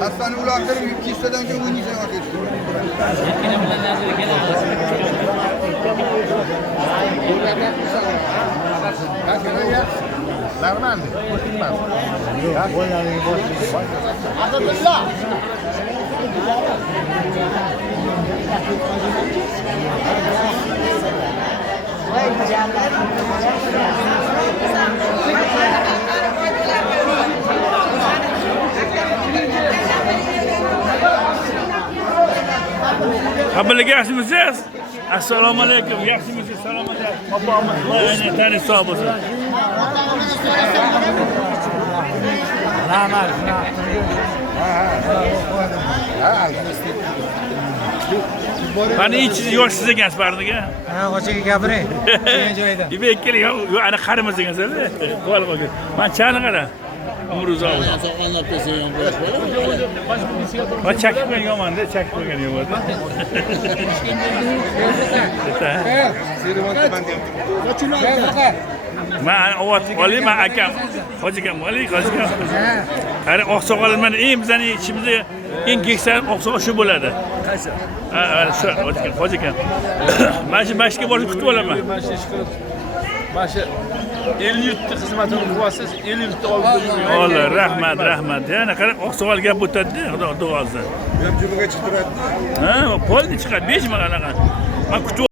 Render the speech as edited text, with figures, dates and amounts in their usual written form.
Hastanı ulaştırıp 2 hisseden gün oynayacağım arkadaşlar. Normal. Haberlik yaxshimisiz? Assalomu alaykum. Yaxshimisiz? Salom alaykum. Opamiz, mana tani sog' bo'lsin. Rahmat. Qani ichiz yoshsiz ekansiz barniga? Ha, qo'chaga gapiring. Degan joyda. Ibek keling, yo ana qarimas ekansiz. Qo'l qo'ying. Men chani qara. Umr uzoq bo'lsin. Soqonlab qo'ysang ham bo'lash. Men chakib qo'ygan yomon-da, chakib qo'ygan yomon. Men ovot olayman akam. Hojikam oling, hojikam. Qani oqsoqol mana eng bizning ichimizda eng keksa oqsoqol shu bo'ladi. Qaysi? Ha, shu hojikam. Mana shu mashqqa borib kutib olaman. Mana shu ish qilib. Mana shu el yurtni xizmatini qilyapsiz, el yurtni olib qo'ying. Alloh, rahmat. Yana qarang, oqsoqol gap o'tadi-da, xudo duosi. Ham jumaga chiqib turadi. Ha, polni chiqadi, 5 ming anaqa. Men kutib